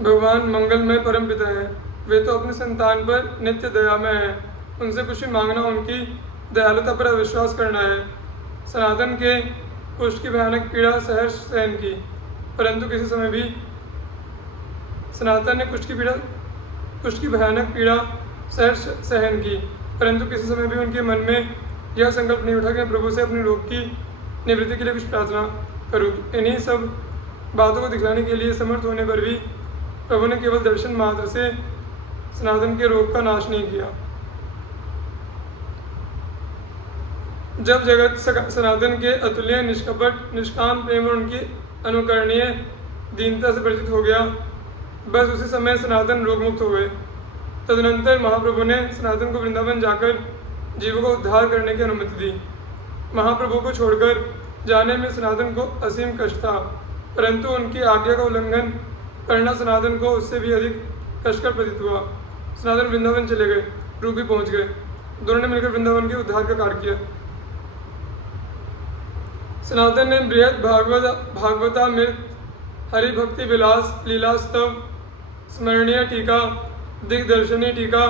भगवान मंगलमय परम पिता हैं। वे तो अपनी संतान पर नित्य दयामय हैं। उनसे कुछ भी मांगना उनकी दयालुता पर अविश्वास करना है। सनातन के कुष्ठ की भयानक पीड़ा सहर्ष सहन की, परंतु किसी समय भी सनातन ने कुष्ठ की भयानक पीड़ा सहर्ष सहन की, परंतु किसी समय भी उनके मन में यह संकल्प नहीं उठा कि मैं प्रभु से अपने रोग की निवृत्ति के लिए कुछ प्रार्थना करूं। इन्हीं सब बातों को दिखलाने के लिए समर्थ होने पर भी प्रभु ने केवल दर्शन मात्र से सनातन के रोग का नाश नहीं किया। जब जगत सनातन के अतुल्य निष्कपट निष्काम प्रेम और उनकी अनुकरणीय दीनता से परिचित हो गया, बस उसी समय सनातन रोग मुक्त हो गए। तदनंतर महाप्रभु ने सनातन को वृंदावन जाकर जीवों को उद्धार करने की अनुमति दी। महाप्रभु को छोड़कर जाने में सनातन को असीम कष्ट था, परंतु उनकी आज्ञा का उल्लंघन करना सनातन को उससे भी अधिक कष्टकर प्रतीत हुआ। सनातन वृंदावन चले गए, रूप भी पहुंच गए। दोनों ने मिलकर वृंदावन के उद्धार का कार्य किया। सनातन ने बृहद भागवतामृत, हरिभक्ति विलास, लीलास्तव, स्मरणीय टीका, दिग्दर्शनी टीका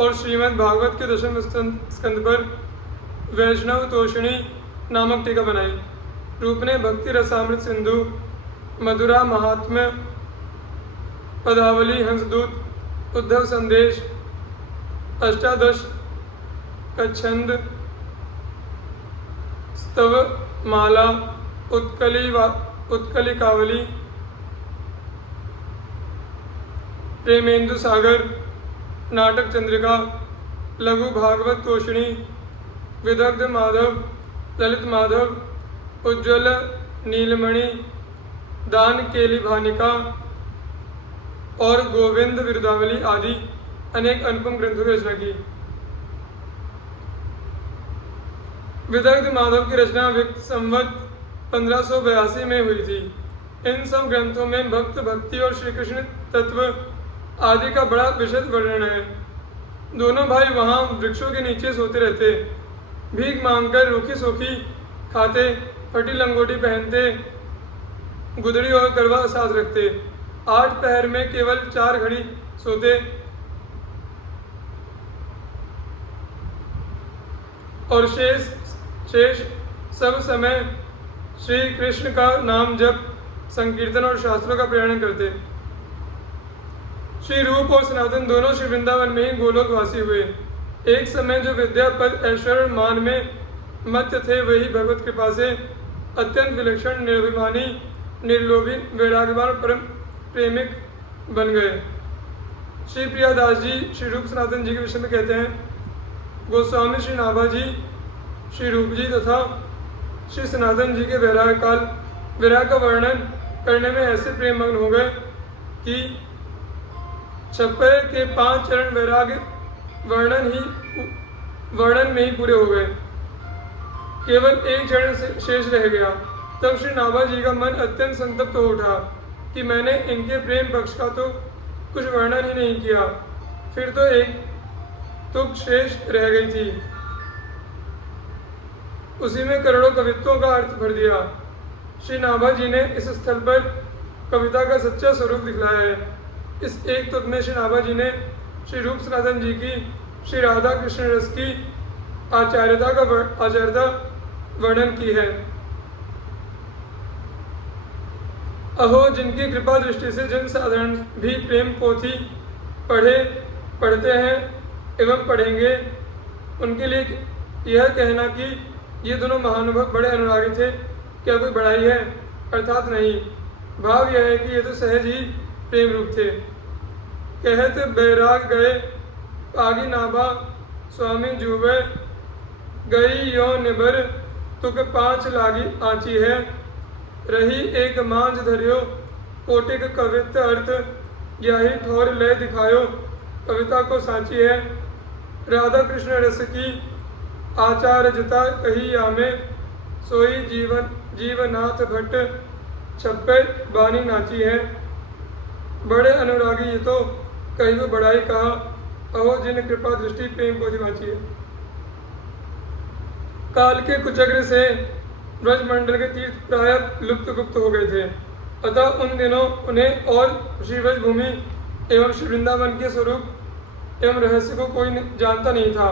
और श्रीमद् भागवत के दशम स्कंद पर वैष्णव तोषणी नामक टीका बनाई। रूप ने भक्ति रसामृत सिंधु, मधुरा महात्म्य, पदावली, हंसदूत, उद्धव संदेश, अष्टादश कच्छंद, स्तव माला, उत्कलिकावली, प्रेमेंदु सागर, नाटक चंद्रिका, लघु भागवत तोषणी, विदग्ध माधव, ललित माधव, उज्ज्वल नीलमणि, दान केली भानिका और गोविंद विरुदावली आदि अनेक अनुपम ग्रंथों की रचना की। विदग्ध माधव की रचना विक्त संवत 1582 में हुई थी। इन सब ग्रंथों में भक्त भक्ति और श्री कृष्ण तत्व आदि का बड़ा विशद वर्णन है। दोनों भाई वहाँ वृक्षों के नीचे सोते रहते, भीख मांगकर रूखी सूखी खाते, फटी लंगोटी पहनते, गुदड़ी और करवा साथ रखते, 8 पहर में केवल 4 घड़ी सोते और शेष सब समय श्री कृष्ण का नाम जप, संकीर्तन और शास्त्रों का प्रयाण करते। श्री रूप और सनातन दोनों श्री वृंदावन में ही गोलोकवासी हुए। एक समय जो विद्या पद ऐश्वर्य मान में मत्त थे, वही भगवत कृपा से अत्यंत विलक्षण, निर्भिमानी, निर्लोभी, वैराग्यवान और परम प्रेमिक बन गए। श्री प्रियादास जी श्री रूप सनातन जी के विषय में कहते हैं, गोस्वामी श्री नाभा जी, श्री रूप जी तथा श्री सनातन जी के वैराग का वर्णन करने में ऐसे प्रेम मग्न हो गए कि 56 के 5 चरण वैराग्य वर्णन में ही पूरे हो गए। केवल एक चरण शेष रह गया। तब श्री नाभा जी का मन अत्यंत संतप्त हो उठा कि मैंने इनके प्रेम पक्ष का तो कुछ वर्णन ही नहीं किया, फिर तो एक तुक शेष रह गई थी, उसी में करोड़ों कवित्वों का अर्थ भर दिया। श्री नाभा जी ने इस स्थल पर कविता का सच्चा स्वरूप दिखलाया है। इस एक तुक में श्री नाभा जी ने श्री रूप सनातन जी की श्री राधा कृष्ण रस की आचार्यता वर्णन की है। अहो, जिनकी कृपा दृष्टि से जन साधारण भी प्रेम पोथी पढ़ते हैं एवं पढ़ेंगे, उनके लिए यह कहना कि ये दोनों महानुभव बड़े अनुरागी थे, क्या कोई बड़ाई है? अर्थात नहीं। भाव यह है कि ये तो सहज ही प्रेम रूप थे। कहत बैराग गए पागी नाभा, स्वामी जुवे गई यो निबर, तुक 5 लागी आँची है, रही एक मांझ धरियो, कोटिक कवित अर्थ, यही ठोर लय दिखायो, कविता को सांची है। राधा कृष्ण रस की आचार्यता कही आमे, सोई जीवनाथ भट्ट, 56 बानी नाची है। बड़े अनुरागी ये तो कहीं को बड़ाई कहा, अहो जिन कृपा दृष्टि प्रेम पोथी वांची है। काल के कुचग्र से ब्रजमंडल के तीर्थ प्राय लुप्त गुप्त हो गए थे। अतः उन दिनों उन्हें और श्री ब्रजभूमि एवं श्री वृंदावन के स्वरूप एवं रहस्य को कोई जानता नहीं था।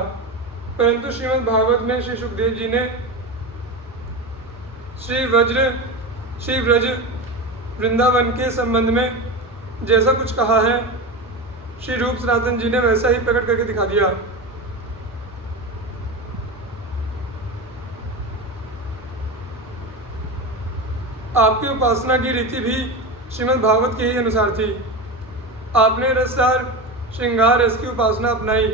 परंतु श्रीमद् भागवत में श्री सुखदेव जी ने श्री व्रज वृंदावन के संबंध में जैसा कुछ कहा है, श्री रूप सनातन जी ने वैसा ही प्रकट करके दिखा दिया। आपकी उपासना की रीति भी श्रीमद् भागवत के ही अनुसार थी। आपने रससार श्रृंगार रस की उपासना अपनाई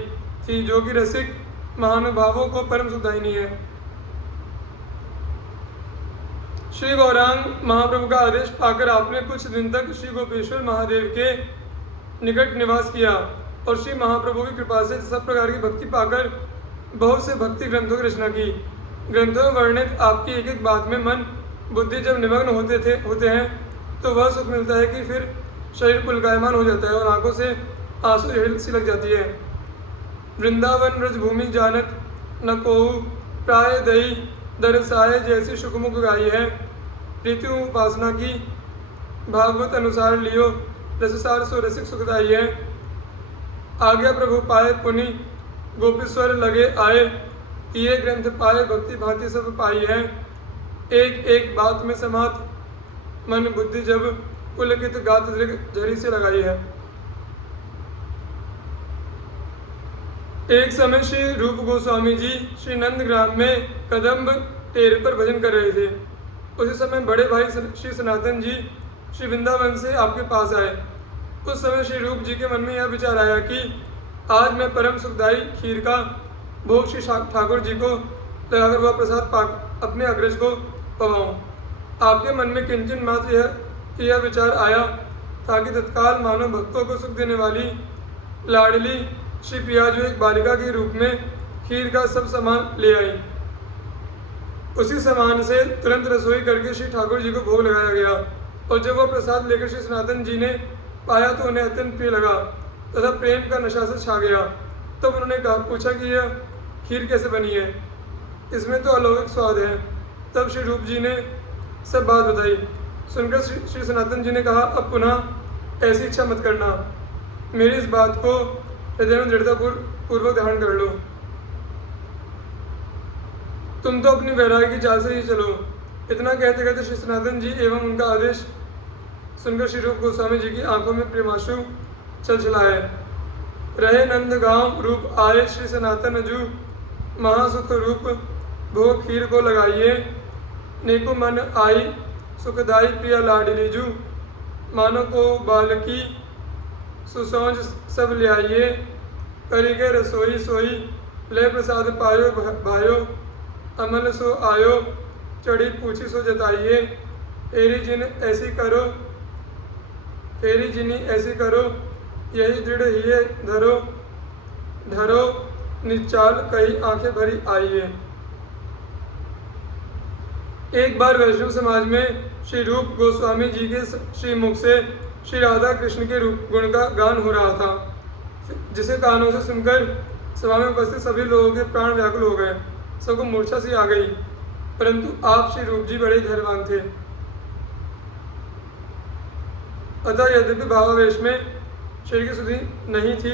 थी, जो कि रसिक महानुभावों को परम सुखदायिनी है। श्री गौरांग महाप्रभु का आदेश पाकर आपने कुछ दिन तक श्री गोपेश्वर महादेव के निकट निवास किया और श्री महाप्रभु की कृपा से सब प्रकार की भक्ति पाकर बहुत से भक्ति ग्रंथों की रचना की। ग्रंथों में वर्णित आपकी एक एक बात में मन बुद्धि जब निमग्न होते हैं तो वह सुख मिलता है कि फिर शरीर पुलकायमान हो जाता है और आंखों से आंसू झेल सी लग जाती है। वृंदावन ब्रजभूमि जानत न कोहु प्राय दई दरसाए जैसी शुकमुख गाई है। प्रीति उपासना की भागवत अनुसार लियो रससार सो रसिक सुखदाई है। आज्ञा प्रभु पाए पुनि गोपीश्वर लगे आए, ये ग्रंथ पाए भक्ति भांति सब पाई है। एक एक बात में समात मन बुद्धि जब पुलकित गात झरी से लगाई है। एक समय श्री रूप गोस्वामी जी श्री नंदग्राम में कदम्ब टेर पर भजन कर रहे थे। उसी समय बड़े भाई श्री सनातन जी श्री वृंदावन से आपके पास आए। उस समय श्री रूप जी के मन में यह विचार आया कि आज मैं परम सुखदायी खीर का भोग श्री ठाकुर जी को लगाकर वह प्रसाद पाक अपने अग्रज को पवाऊं। आपके मन में किंचन मात्र यह विचार आया ताकि तत्काल मानव भक्तों को सुख देने वाली लाडली श्री प्रिया जो एक बालिका के रूप में खीर का सब सामान ले आई। उसी सामान से तुरंत रसोई करके श्री ठाकुर जी को भोग लगाया गया और जब वह प्रसाद लेकर श्री सनातन जी ने पाया तो उन्हें अत्यंत प्रिय लगा तथा प्रेम का नशा से छा गया। तब उन्होंने पूछा कि यह खीर कैसे बनी है, इसमें तो अलौकिक स्वाद है। तब श्री रूप जी ने सब बात बताई। सुनकर श्री सनातन जी ने कहा, अब पुनः ऐसी इच्छा मत करना, मेरी इस बात को हृदय में दृढ़तापूर्वक धारण कर लो। तुम तो अपनी वैराग्य की चाल से ही चलो। इतना कहते कहते श्री सनातन जी एवं उनका आदेश सुनकर श्री रूप गोस्वामी जी की आंखों में प्रेमाशु छलछलाए। रहे नंद गांव रूप आए श्री सनातन जू, महासुख रूप भोग खीर को लगाइए। नेको मन आई सुखदाई प्रिया लाडली जू, मानो को बालकी सुसौज सब ले आइए। करी गए रसोई सोई ले प्रसाद पायो भायो, अमल सो आयो चढ़ी पूछी सो जताइए। फेरी जिन ऐसी करो फेरी जिनी ऐसी करो, यही दृढ़ हिये धरो धरो निचाल कई आंखें भरी आइए। एक बार वैष्णव समाज में श्री रूप गोस्वामी जी के श्री मुख से श्री राधा कृष्ण के रूप गुण का गान हो रहा था, जिसे कानों से सुनकर सभा में उपस्थित सभी लोगों के प्राण व्याकुल हो गए, सबको मूर्छा सी आ गई। परंतु आप श्री रूप जी बड़े धैर्यवान थे, अतः यद्यपि भावावेश में शरीर की शुद्धि नहीं थी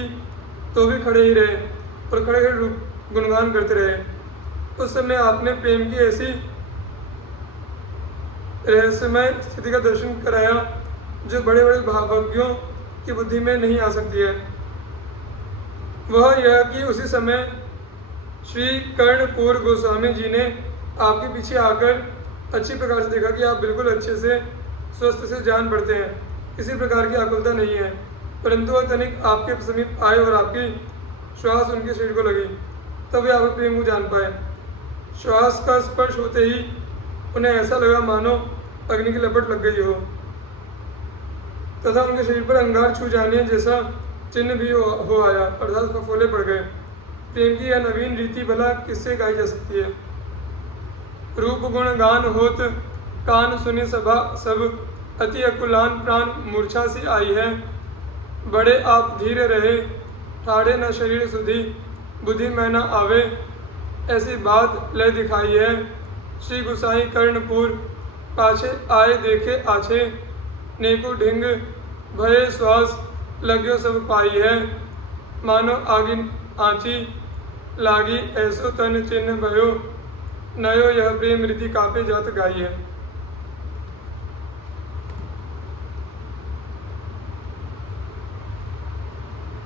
तो भी खड़े ही रहे और खड़े खड़े रूप गुणगान करते रहे। उस समय आपने प्रेम की ऐसी रहस्यमय स्थिति का दर्शन कराया जो बड़े बड़े भावज्ञों की बुद्धि में नहीं आ सकती है। वह यह कि उसी समय श्री कर्णपुर गोस्वामी जी ने आपके पीछे आकर अच्छी प्रकार से देखा कि आप बिल्कुल अच्छे से स्वस्थ से जान पड़ते हैं, किसी प्रकार की आकुलता नहीं है। परंतु वह तनिक आपके समीप आए और आपकी श्वास उनके शरीर को लगी, तब वे आपके प्रेम को जान पाए। श्वास का स्पर्श होते ही उन्हें ऐसा लगा मानो अग्नि की लपट लग गई हो तथा उनके शरीर पर अंगार छू जाने जैसा चिन्ह भी हो आया, अर्थात फफोले पड़ गए। प्रेम की यह नवीन रीति भला किससे गाई जा सकती है। रूप गुण गान होत कान सुनी सभा सब, अति अकुलान प्राण मूर्छा सी आई है। बड़े आप धीर रहे ठाड़े न शरीर सुधी, बुद्धि में न आवे ऐसी बात ले दिखाई है। श्री गुसाई कर्णपुर पाछे आए देखे आछे, नेको ढिंग भये श्वास लग्यो सब पाई है। मानो आगी आँची लागी ऐसो तन चिन्ह भयो, नयो यह प्रेम रीति कापे जात गाई है।